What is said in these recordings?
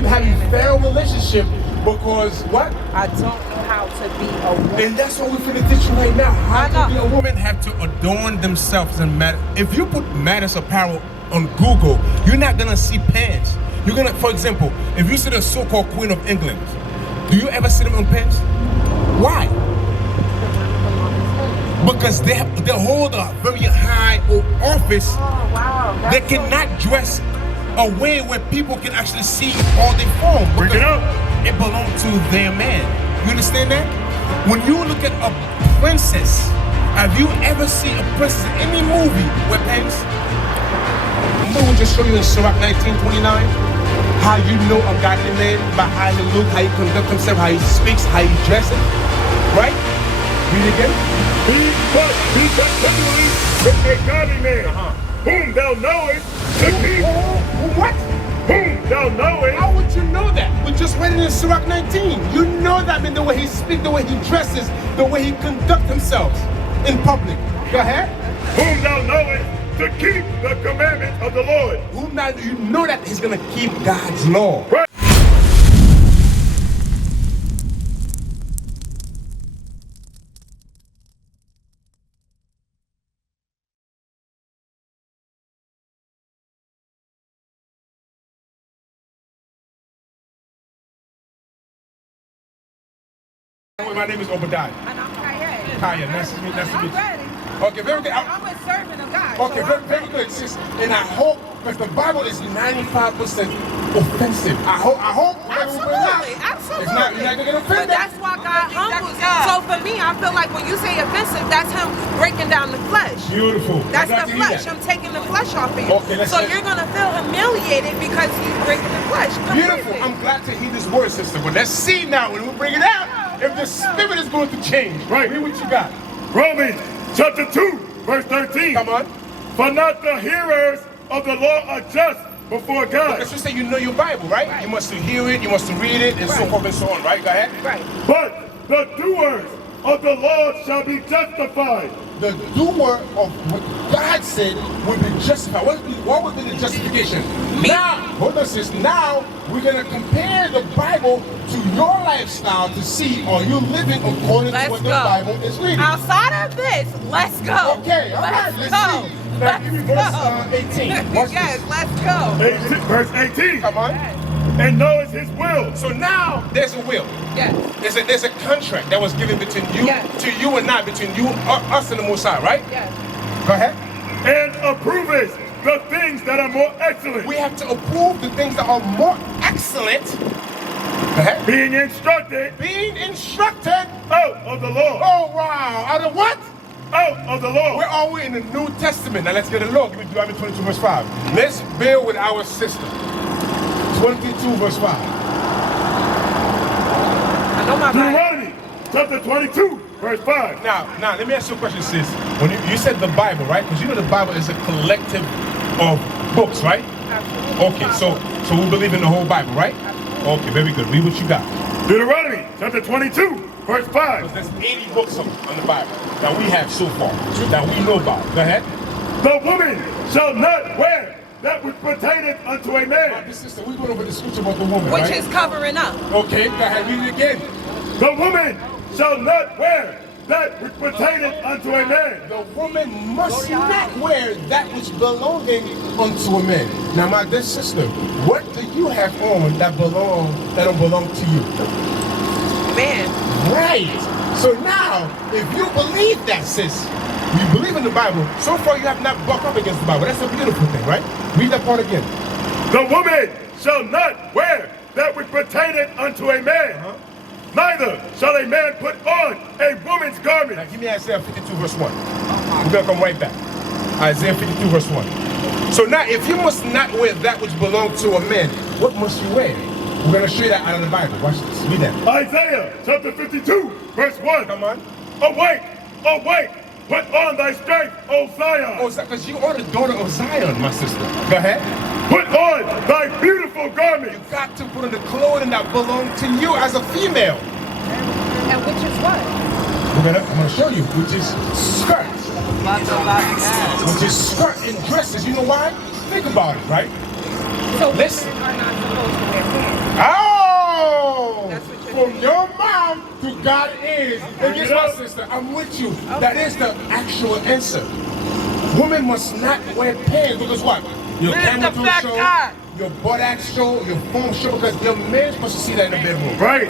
keep having failed relationship because what? I don't know how to be a woman. And that's what we're finna teach you right now. How to be a woman. Women have to adorn themselves and if you put Mattis apparel on Google, you're not gonna see pants. You're gonna, for example, if you see the so-called Queen of England, do you ever see them in pants? Why? Because they hold a very high office. Oh, wow. They cannot dress a way where people can actually see all their form. Bring it up. It belongs to their man. You understand that? When you look at a princess, have you ever seen a princess in any movie with pants? I'm going to just show you in Sirach 19:29 how you know a godly man by how he looks, how he conducts himself, how he speaks, how he dresses. Right? Read it again. Be continually with a godly man, whom thou knowest to keep. What? Whom thou knowest. How would you know that? We just read it in Sirach 19. You know that in the way he speaks, the way he dresses, the way he conducts himself in public. Go ahead. Whom thou knowest to keep the commandments of the Lord. Whom now you know that he's gonna keep God's law. Right. My name is Obadiah. And I'm Kaya. Kaya, nice to meet you. I'm ready. Okay, very good. I'm a servant of God. Okay, very good, sis. And I hope, because the Bible is 95% offensive. I hope. Absolutely. If not, you're not gonna get offended. But that's why God humbles you. So for me, I feel like when you say offensive, that's him breaking down the flesh. Beautiful. That's I'd like the to hear flesh. that. I'm taking the flesh off of you. Okay, so you're gonna feel humiliated because he's breaking the flesh. Beautiful. Completely. I'm glad to hear this word, sister. But let's see now when we bring it out if the spirit is going to change. Right. Read what you got. Romans chapter 2, verse 13. Come on. For not the hearers of the law are just before God. Because you say you know your Bible, right? You must hear it, you must read it, and so forth and so on, right? Go ahead. Right. But the doers of the law shall be justified. The doer of what God said will be justified. What would be the justification? Now, hold on, sis. Now we're gonna compare the Bible to your lifestyle to see are you living according to what the Bible is reading. Outside of this, let's go. Okay, all right, let's go. see. Now, give me verse 18. Watch Yes, this. let's go. Verse 18. Come on. And knows his will. So now there's a will. Yes. There's a contract that was given between you, to you and I, between you, us and the Most High, right? Yes. Go ahead. And approveth the things that are more excellent. We have to approve the things that are more excellent. Go ahead. Being instructed. Being instructed Out of the law. Oh wow! Out of what? Out of the law. Where are we in the New Testament? Now let's get a look. Give me Deuteronomy 22 verse 5. Let's build with our sister. 22 verse 5. I know my Bible. Deuteronomy chapter 22 verse 5. Now let me ask you a question, sis. When you said the Bible, right? Because you know the Bible is a collective of books, right? Absolutely. Okay, so we believe in the whole Bible, right? Okay, very good. Read what you got. Deuteronomy chapter 22 verse 5. There's 80 books on the Bible that we have so far, that we know about. Go ahead. The woman shall not wear that which pertaineth unto a man. My sister, we're going over the scripture about the woman, Which right? is covering up. Okay, go ahead. Read it again. The woman shall not wear that which pertaineth unto a man. The woman must not wear that which belonging unto a man. Now, my dear sister, what do you have on that don't belong to you? Man. Right. So now, if you believe that, sis, you believe in the Bible, so far you have not bucked up against the Bible. That's a beautiful thing, right? Read that part again. The woman shall not wear that which pertaineth unto a man. Neither shall a man put on a woman's garment. Now give me Isaiah 52 verse 1. We're going to come right back. Isaiah 52 verse 1. So now if you must not wear that which belongs to a man, what must you wear? We're going to show you that out of the Bible. Watch this. Read that. Isaiah chapter 52 verse 1. Come on. Awake, awake, put on thy strength, O Zion. Oh, because you are the daughter of Zion, my sister. Go ahead. Put on thy beautiful garment. You got to put on the clothing that belong to you as a female. And which is what? I'm gonna show you, which is skirt. Which is skirt and dresses. You know why? Think about it, right? So Listen. women are not supposed to wear pants. God is. And guess what, sister? I'm with you. That is the actual answer. Women must not wear pants because what? Your camera don't show, your buttocks show, your phone show, because your man's supposed to see that in the bedroom. Right.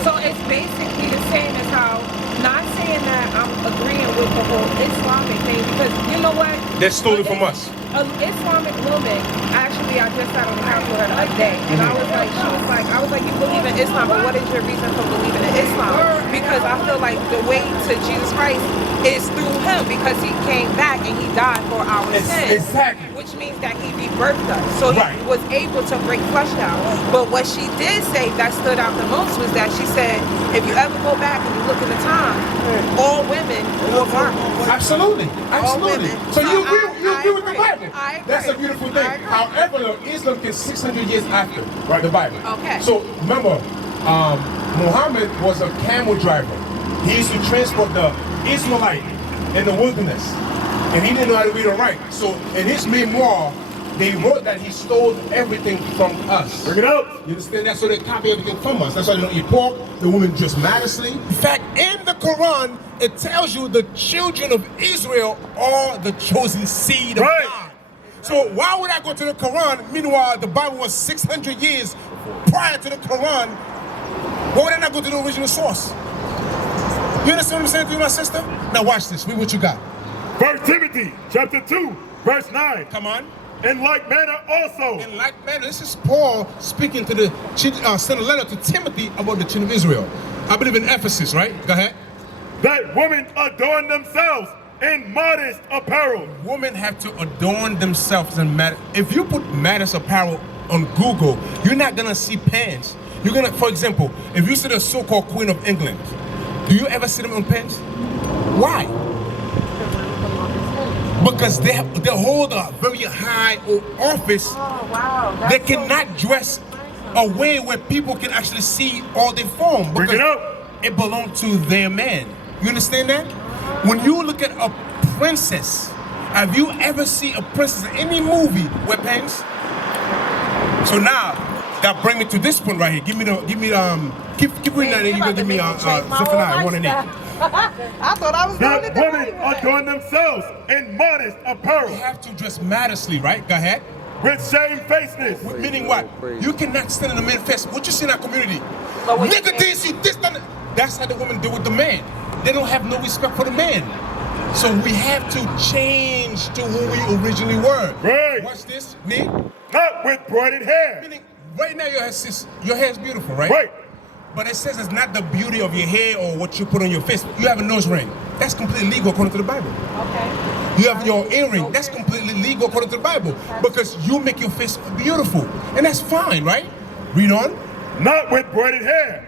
So it's basically the same as how, not saying that I'm agreeing with the whole Islamic thing, because you know what? They stole it from us. An Islamic woman, actually, I just sat on the couch with her the other day, and I was like, I was like, you believe in Islam, but what is your reason for believing in Islam? Because I feel like the way to Jesus Christ is through him, because he came back and he died for our sins. Exactly. Which means that he rebirthed us. So he was able to break flesh down. But what she did say that stood out the most was that she said, if you ever go back and you look at the time, all women wore garments. Absolutely. Absolutely. So you agree with the Bible? I agree. That's a beautiful thing. However, Islam is 600 years after the Bible. Okay. So remember, Muhammad was a camel driver. He used to transport the Israelite in the wilderness. And he didn't know how to read or write. So in his memoir, they wrote that he stole everything from us. Bring it up. You understand? That's why they copy everything from us. That's why they don't eat pork. The women dress modestly. In fact, in the Quran, it tells you the children of Israel are the chosen seed of God. So why would I go to the Quran? Meanwhile, the Bible was 600 years prior to the Quran. Why would I not go to the original source? You understand what I'm saying to you, my sister? Now watch this. Read what you got. 1 Timothy chapter 2, verse 9. Come on. In like manner also. In like manner, this is Paul speaking to the sent a letter to Timothy about the children of Israel. I believe in Ephesus, right? Go ahead. That women adorn themselves in modest apparel. Women have to adorn themselves in modest. If you put modest apparel on Google, you're not gonna see pants. You're gonna, for example, if you see the so-called Queen of England, do you ever see them on pants? Why? Because they hold a very high office. Oh, wow. They cannot dress a way where people can actually see all their form. Bring it up. It belongs to their man. You understand that? When you look at a princess, have you ever seen a princess in any movie wear pants? So now, that bring me to this point right here. Keep reading that. You gonna give me Zephaniah 1 and 8. I thought I was going to That women adorn themselves in modest apparel. You have to dress modestly, right? Go ahead. With shamefacedness. Meaning what? You cannot stand in the man's face. What you see in our community? Nigga this, you this, that. That's how the women do with the man. They don't have no respect for the man. So we have to change to who we originally were. Right. Watch this, me. Not with braided hair. Meaning, right now your hair is beautiful, right? Right. But it says it's not the beauty of your hair or what you put on your face. You have a nose ring. That's completely legal according to the Bible. Okay. You have your earring. That's completely legal according to the Bible. Because you make your face beautiful. And that's fine, right? Read on. Not with braided hair.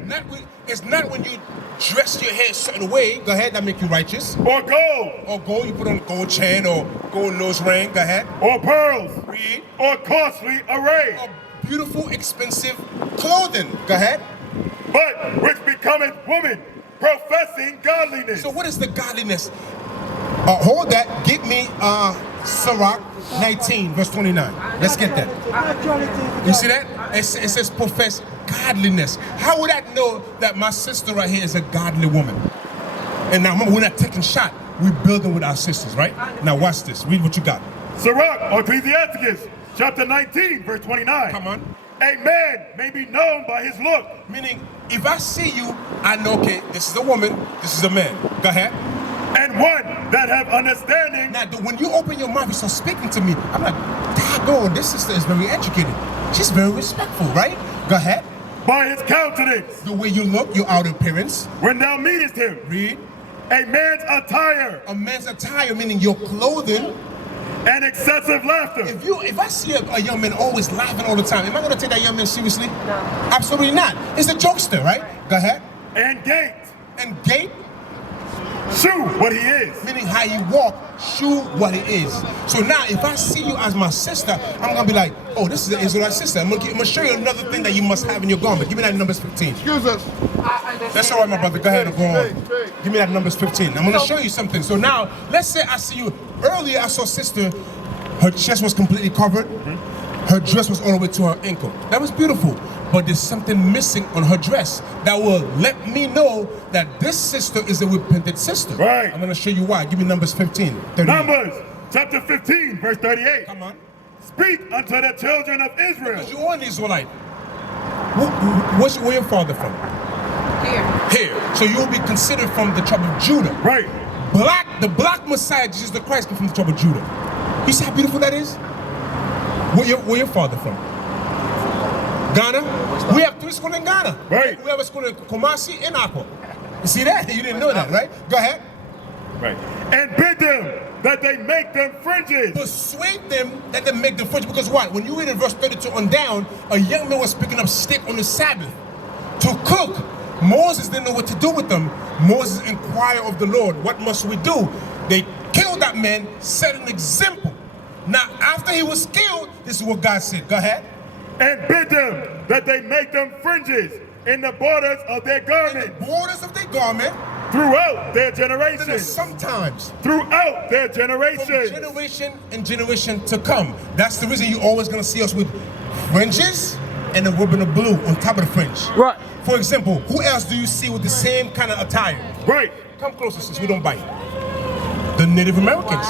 It's not when you dress your hair a certain way. Go ahead, that make you righteous. Or gold. Or gold, you put on a gold chain or gold nose ring. Go ahead. Or pearls. Read. Or costly array. Or beautiful, expensive clothing. Go ahead. But which becometh woman, professing godliness. So what is the godliness? Hold that. Give me Sirach 19, verse 29. Let's get that. You see that? It says profess godliness. How would I know that my sister right here is a godly woman? And now remember, we're not taking shot. We're building with our sisters, right? Now watch this. Read what you got. Sirach, or Ecclesiasticus, chapter 19, verse 29. Come on. A man may be known by his look. Meaning, if I see you, I know, okay, this is a woman, this is a man. Go ahead. And one that have understanding. Now, when you open your mouth, you start speaking to me, I'm like, daggone, this sister is very educated. She's very respectful, right? Go ahead. By his countenance. The way you look, your outer appearance. When thou meetest him. Read. A man's attire. A man's attire, meaning your clothing. And excessive laughter. If I see a young man always laughing all the time, am I going to take that young man seriously? No. Absolutely not. It's a jokester, right? Go ahead. And gait. And gait? Shoe what he is. Meaning how you walk, shoe what he is. So now, if I see you as my sister, I'm going to be like, oh, this is an Israelite sister. I'm going to show you another thing that you must have in your garment. Give me that Numbers 15. Excuse us. That's all right, my brother. Go ahead and go on. Give me that Numbers 15. I'm going to show you something. So now, let's say I see you. Earlier, I saw sister. Her chest was completely covered. Her dress was all the way to her ankle. That was beautiful. but there's something missing on her dress that will let me know that this sister is a repentant sister. Right. I'm going to show you why. Give me Numbers 15. 38. Numbers chapter 15, verse 38. Come on. Speak unto the children of Israel. Because you are an Israelite. Where your father from? Here. So you will be considered from the tribe of Judah. Right. The black Messiah, Jesus the Christ, came from the tribe of Judah. You see how beautiful that is? Where your father from? Ghana? We have 3 schools in Ghana. Right. We have a school in Kumasi and Akwa. You see that? You didn't know that, right? Go ahead. Right. And bid them that they make them fringes. Persuade them that they make them fringes. Because what? When you read in verse 32 on down, a young man was picking up stick on the Sabbath to cook. Moses didn't know what to do with them. Moses inquired of the Lord, what must we do? They killed that man, set an example. Now, after he was killed, this is what God said. Go ahead. And bid them that they make them fringes in the borders of their garment. In the borders of their garment. Throughout their generations. Sometimes. Throughout their generations. From generation and generation to come. That's the reason you're always going to see us with fringes and a ribbon of blue on top of the fringe. Right. For example, who else do you see with the same kind of attire? Right. Come closer, since we don't bite. The Native Americans.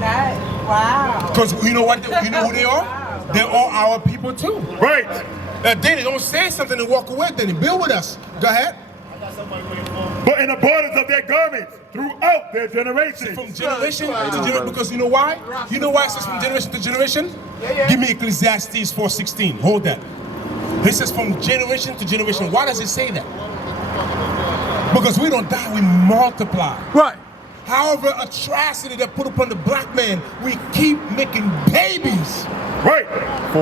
Wow. Because you know what? You know who they are? They're all our people too. Right. Danny, don't say something and walk away, Danny. Build with us. Go ahead. But in the borders of their garments, throughout their generations. From generation to generation, because you know why? You know why it says from generation to generation? Give me Ecclesiastes 4:16. Hold that. It says from generation to generation. Why does it say that? Because we don't die, we multiply. Right. However, atrocity that put upon the black man, we keep making babies. Right.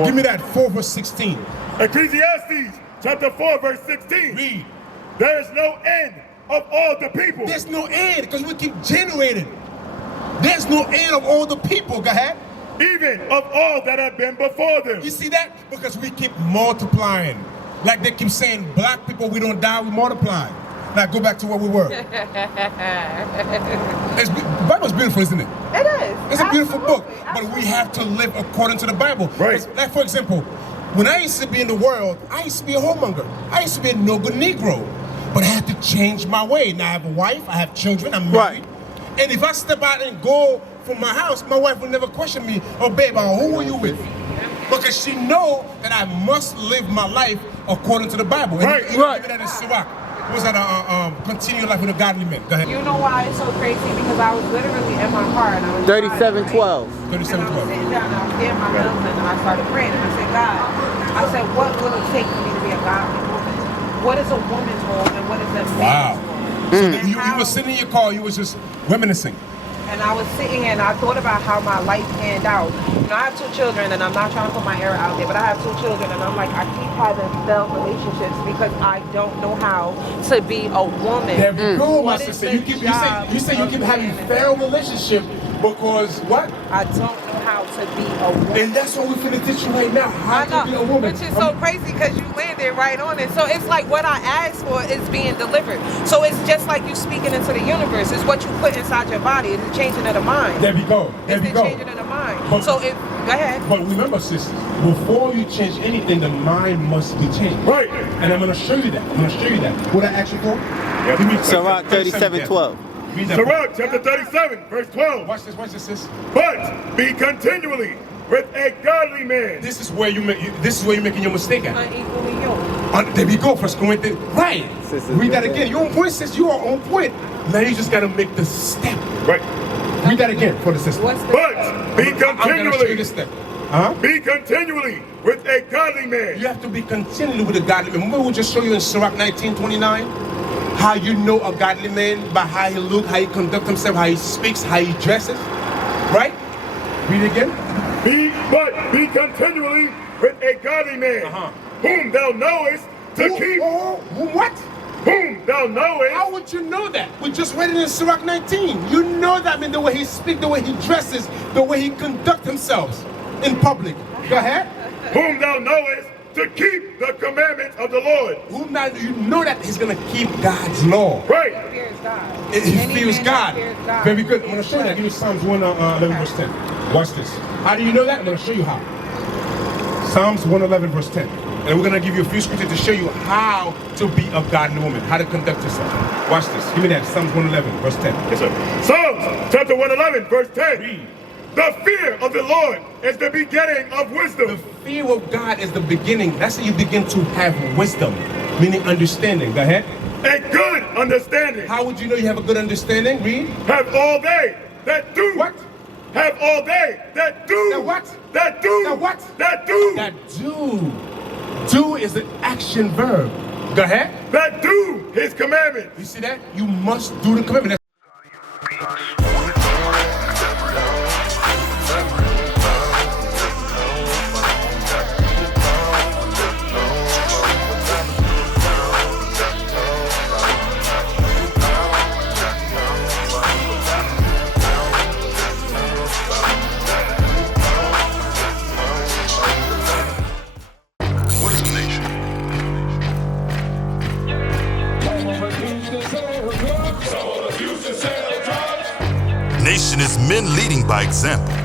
Give me that 4:16. Ecclesiastes chapter 4, verse 16. Read. There is no end of all the people. There's no end because we keep generating. There's no end of all the people. Go ahead. Even of all that have been before them. You see that? Because we keep multiplying. Like they keep saying, black people, we don't die, we multiply. Now go back to where we were. The Bible's beautiful, isn't it? It is. It's a beautiful book. Absolutely. But we have to live according to the Bible. Right. Like, for example, when I used to be in the world, I used to be a whoremonger. I used to be a no good Negro. But I had to change my way. Now I have a wife, I have children, I'm married. Right. And if I step out and go from my house, my wife will never question me, oh babe, who are you with? Because she know that I must live my life according to the Bible. And Right, even that in Sirach. Was that continue life with a godly man? Go ahead. You know why it's so crazy? Because I was literally in my car and I was 37:12. 37:12. And I was sitting down and I was getting my husband and I started praying and I said, God, I said, what will it take for me to be a godly woman? What is a woman's role and what is a man's Wow. role? So And you were sitting in your car, you was just reminiscing. And I was sitting here and I thought about how my life panned out. You know, I have 2 children and I'm not trying to put my hair out there, but I have 2 children and I'm like, I keep having failed relationships because I don't know how to be a woman. There we go, my What is sister. the You say you keep having failed relationship because what? I don't know how to be a woman. And that's what we're finna teach you right now. How I to be a know, woman. which is so crazy because you landed right on it. So it's like what I asked for is being delivered. So it's just like you speaking into the universe. It's what you put inside your body. It's the changing of the mind. There we go. There It's we the go. changing of the mind. But- So if go ahead. But remember, sisters, before you change anything, the mind must be changed. Right. And I'm gonna show you that. I'm gonna show you that. What I asked you for? Yep. Give me Sirach 37:12. Read that. Sirach chapter 37, verse 12. Watch this, sis. But be continually with a godly man. This is where you're making your mistake at. Unequally yoked. There we go, 1 Corinthians. Right. Sis is Read that good. again. You're on point, sis. You are on point. Now you just gotta make the step. Right. Read that again for the sister. What's the But be I'm gonna show you the continually, step. Huh? be continually with a godly man. You have to be continually with a godly man. Remember, we'll just show you in Sirach 19:29 how you know a godly man by how he look, how he conduct himself, how he speaks, how he dresses. Right? Read it again. But be continually with a godly man, whom thou knowest to keep, What? whom thou knowest. How would you know that? We just read it in Sirach 19. You know that, I mean, the way he speaks, the way he dresses, the way he conduct himself in public. Go ahead. Whom thou knowest to keep the commandments of the Lord. Who now you know that he's gonna keep God's law. Right. fears God? He Any fears man God. that fears God. Very good. I'm gonna show you that. Give me Psalms 111 verse 10. Watch this. How do you know that? I'm gonna show you how. Psalms 111 verse 10. And we're gonna give you a few scriptures to show you how to be a godly woman, how to conduct yourself. Watch this. Give me that. Psalms 111, verse 10. Yes, sir. Psalms chapter 111, verse 10. Read. The fear of the Lord is the beginning of The wisdom. fear of God is the beginning. That's how you begin to have wisdom, meaning understanding. Go ahead. A good understanding. How would you know you have a good understanding? Read. Have all they that do. What? Have all they that do. That what? That do. That what? That do. That do. Do is an action verb. Go ahead. That do his commandments. You see that? You must do the commitment. Nation is men leading by example.